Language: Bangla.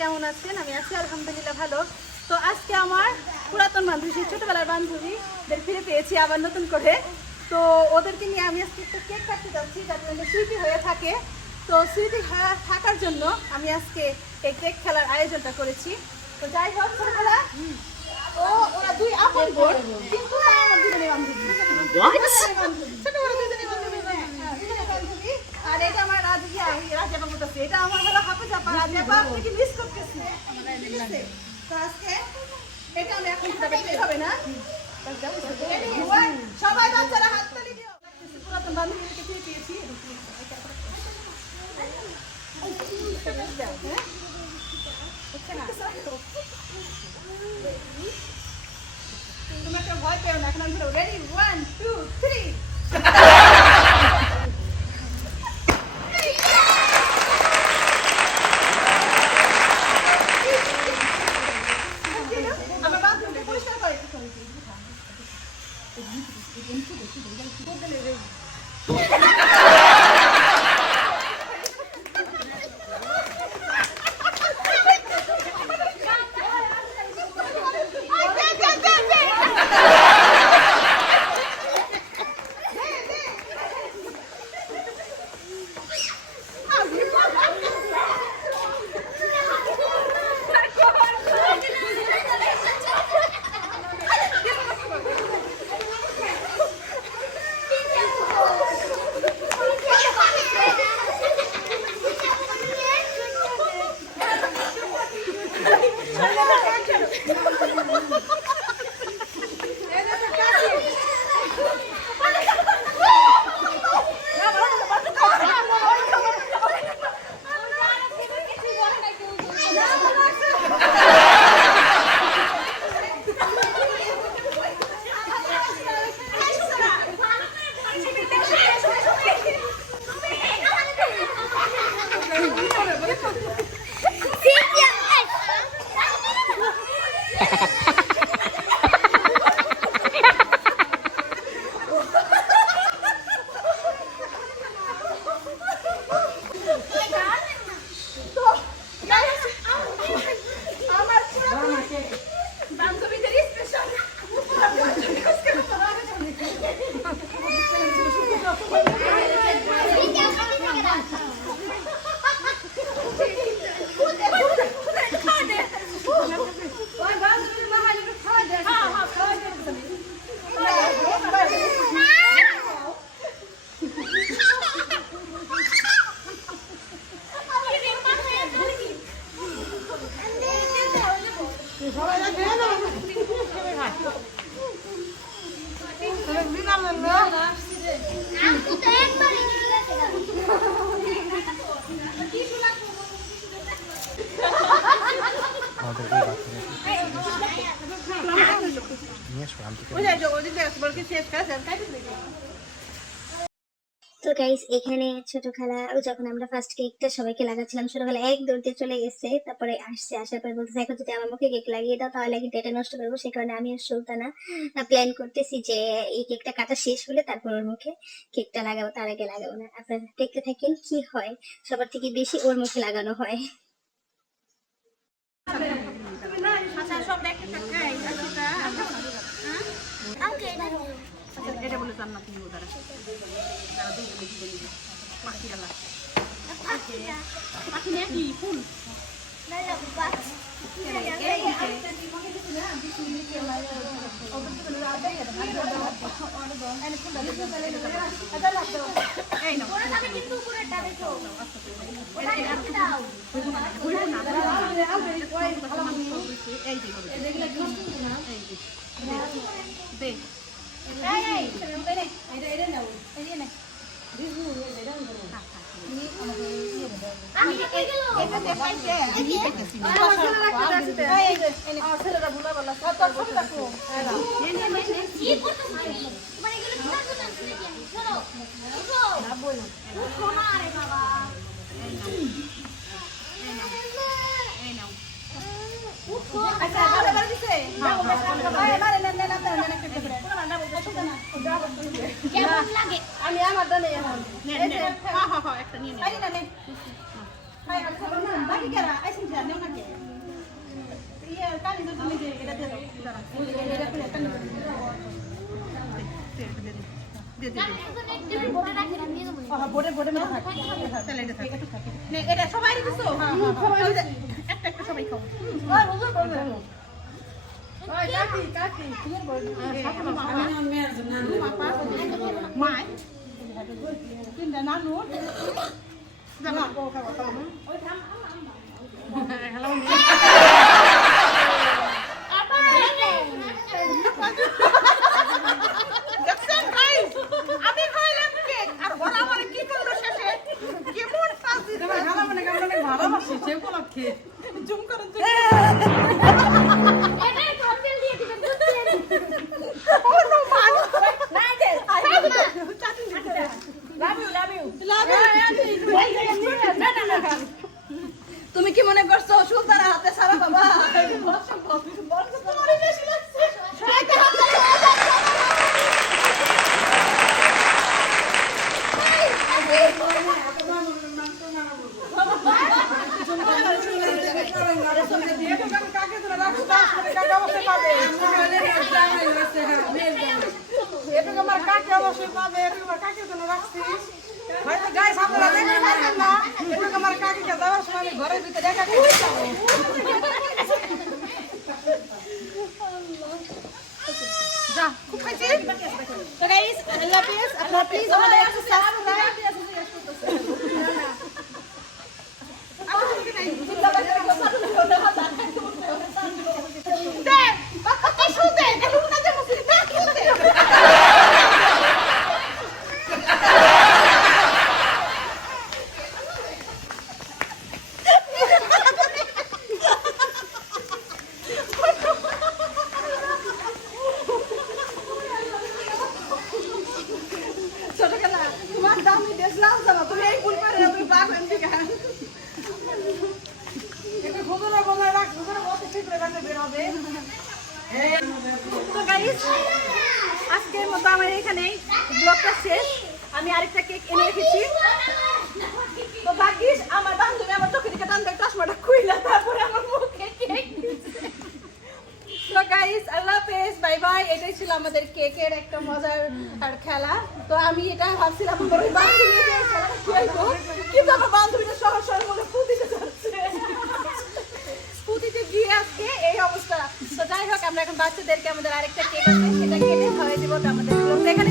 কেমন আছেন? আমি আছি আলহামদুলিল্লাহ ভালো। তো আজকে আমার পুরাতন বান্ধবী, ছোটবেলার বান্ধবীদের ফিরে পেয়েছি আবার নতুন করে। তো ওদেরকে নিয়ে আমি আজকে একটা কেক কাটতে যাচ্ছি যাতে স্মৃতি হয়ে থাকে। তো স্মৃতি থাকার জন্য আমি আজকে এই কেক খেলার আয়োজনটা করেছি। তো যাই হোক, ছোটবেলা ওরা দুই আপন বোন, কিন্তু দুজনে বান্ধবী। আর এটা আমার রাজা বলতেছে, এটা আমার হলো হাফেজা রাজা থেকে মিস করতেছি। তো আজকে এটা আমি এখন হবে না, সবাই বাচ্চারা হাত তালি দিও। পুরাতন বান্ধবীকে ফিরে পেয়েছি। তোমরা কেউ ভয় পেও না, এখন আমি রেডি 1 2 3। তো গাইস, এখানে ছোট খালা যখন আমরা ফার্স্ট কেকটা সবাইকে লাগাচ্ছিলাম, ছোট খালা এক দৌড়তে চলে গেছে। তারপরে আসার পর বলতেছে, এখন যদি আমার মুখে কেক লাগিয়ে দাও তাহলে কিন্তু এটা নষ্ট করবো। সে কারণে আমি আর সুলতানা প্ল্যান করতেছি যে এই কেকটা কাটা শেষ হলে তারপর ওর মুখে কেকটা লাগাবো, তার আগে লাগাবো না। আপনারা দেখতে থাকেন কি হয়। সবার থেকে বেশি ওর মুখে লাগানো হয়। এটা বলে জান্নাত নিব তারা দুই বেশি করে দিবে পাখিরালা পাখি নাকি ফুল আমি আমার দানে একটা নিয়ে বাকি কেরা আইসিন নেও নাকি ইয়ে কালি তো তুমি যে এটা দিয়ে দাও এটা করে একটা বোর্ডে বোর্ডে মেরে থাক তাহলে এটা থাকে একটু থাকে নে এটা সবাই দিছো হ্যাঁ একটা একটা সবাই খাও ওই বুঝো বলবে ওই কাকি কাকি কি বল আমি না মেয়ের জন্য মাপা মাই তিনটা নানু জানা কো খাও তো ওই থাম হ্যালো আমি খাইলাম কেক আর ওরা আমারে কি করলো শেষে কেমন সাজি দেবা খালা মানে কেমন ভালোবাসি সে উপলক্ষে জুম করুন এটাই থাম্বনেল দিয়ে দিবেন বুঝছেন ও নো মান না দে লাভ ইউ তুমি কি মনে করছো সুলতানের হাতে সারা বাবা তোমারই বেশি লাগছে ঘরের ভিতরে যা খুব খাইছি তো গাইস আল্লাহ হাফেজ আপনারা প্লিজ আমাদের একটু সাবস্ক্রাইব আজকের মতো আমার এখানেই ব্লগটা শেষ আমি আরেকটা কেক এনে রেখেছি তো ভাগ্যিস আমার বান্ধবী আমার চোখের দিকে টান দেয় চশমাটা খুইলা তারপরে আমার মুখে কেক তো গাইস আল্লাহ হাফেজ বাই বাই এটাই ছিল আমাদের কেকের একটা মজার আর খেলা তো আমি এটা ভাবছিলাম আমার ওই বান্ধবী খেলাটা কিন্তু আমার বান্ধবীটা সহজ সরল বলে ফুটিতে যাচ্ছে স্কুটিতে গিয়ে আজকে এই অবস্থা তো যাই হোক আমরা এখন বাচ্চাদেরকে আমাদের আরেকটা কেক আছে সেটা কেটে খাওয়াই দিব তো আমাদের এখানে